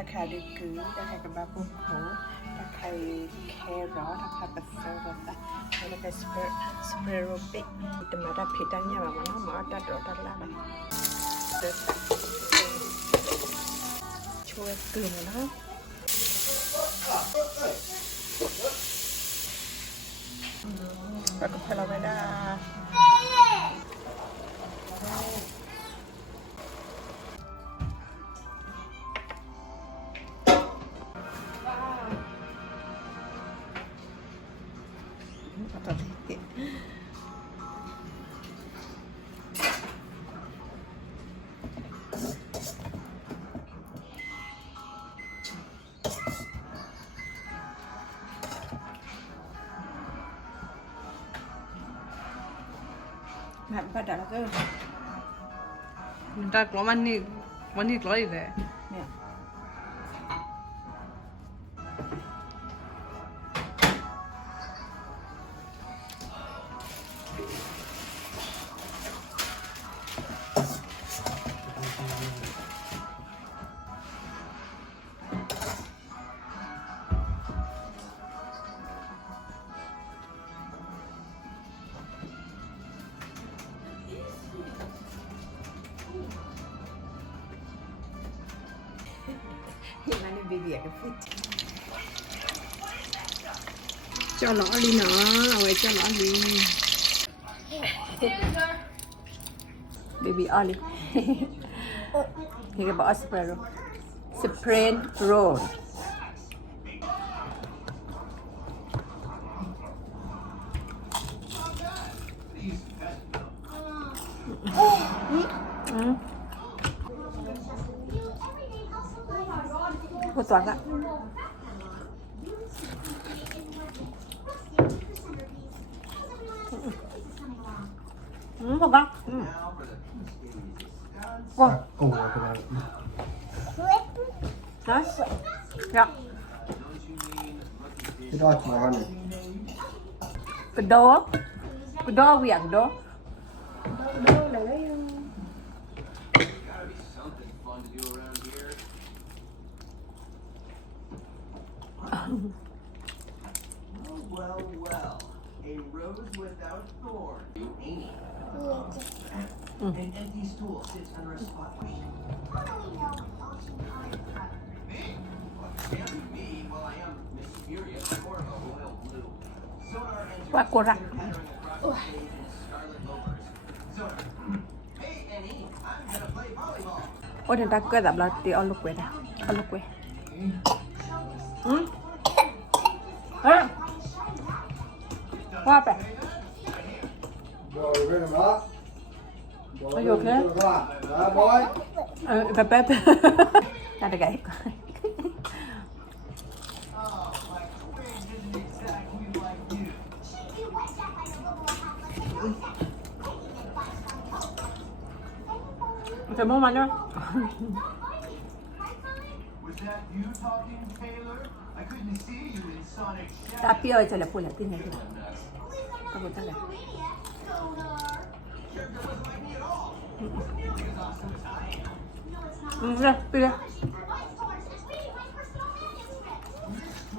ta khai được cứ ta khai cái ba bông khổ ta khai khe rõ ta khai bật sơ rồi ta đây là cái sperropic thì mà ta phía trên nhà mà nó mở ta đổ ta la này được chua cừu nó và cũng phải là vậy đó Mẹ bắt đầu là cái mình ta có mani lói đấy nè hiện nay nên baby cái food cho lõ đi nó rồi cho lõ đi baby Ollie thì cái bỏ spray roll Cô toàn ạ không con wow đó dạ cái đó chùa con này cái đó quyển đó là cái Well, a rose without thorn. Amy. An empty stool sits under a spotlight. Me? Well, I am Miss Furious, more of a royal blue. Zonar enters quả cô răng stage in scarlet loafers. Zonar. Hey, Annie, I'm gonna play volleyball. ôi thằng ta cơ giảm là tí on lúc quên à on lúc quên qua bè rồi cái đó Are you okay? Đó, boy. Cái bếp ta được gãy Oh, my twin isn't exactly like you. phải mua mà nhá Was that you talking, Taylor? I couldn't see you in Sonic Shadow. ta pia cho là phụ là tin này ta muốn ta là ra pia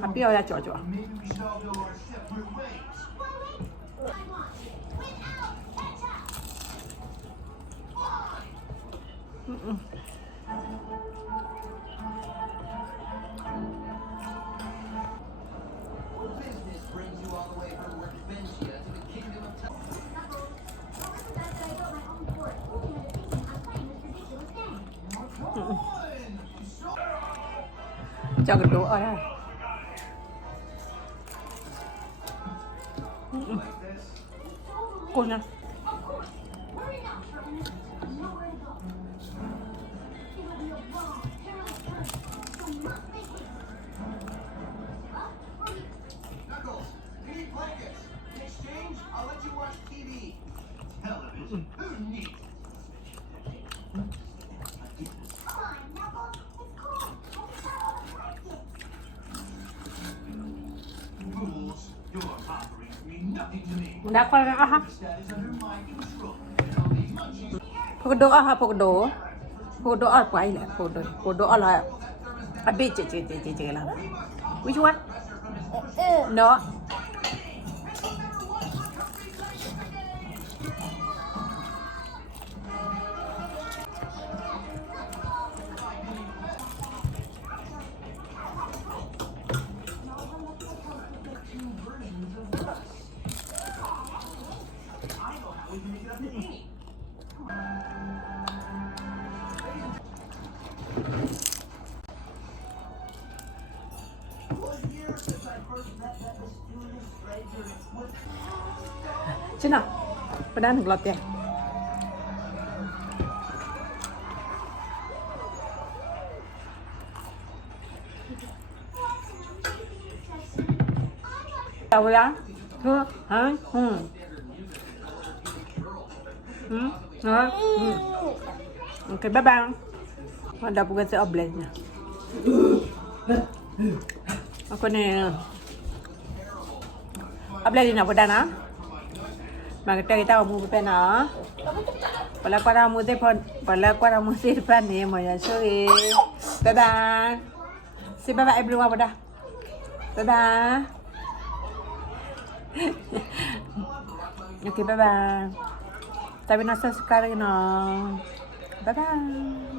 ta pia là chỗ chỗ Maybe we should all go our separate ways. What business brings you all the way from Workbenchia to the kingdom of cho cái đồ ở đây cô nha Knuckles, we need blankets. In exchange, I'll let you watch TV. Television? Who needs it? Fools, your offerings mean nothing to me. đã qua ra ha That is under my control, and I'll be munching. phụ đồ ha phụ đồ ở quay lại phụ đồ ở lại A bit lang. Which one? No. Chứ nào, bên đó được lọt kìa. Đâu rồi đó? Thưa, hả? Hả? Ok, bye bye. Ada bukan saya oblenya. Aku ni oblenya di nak dah. Maka kita kamu bukan na. Pala kau ramu tu depan ni moya sorry. Bye bye. Si bye bye belum apa dah. Bye bye. Okay, bye bye. Tapi nasa sekarang na. Bye bye.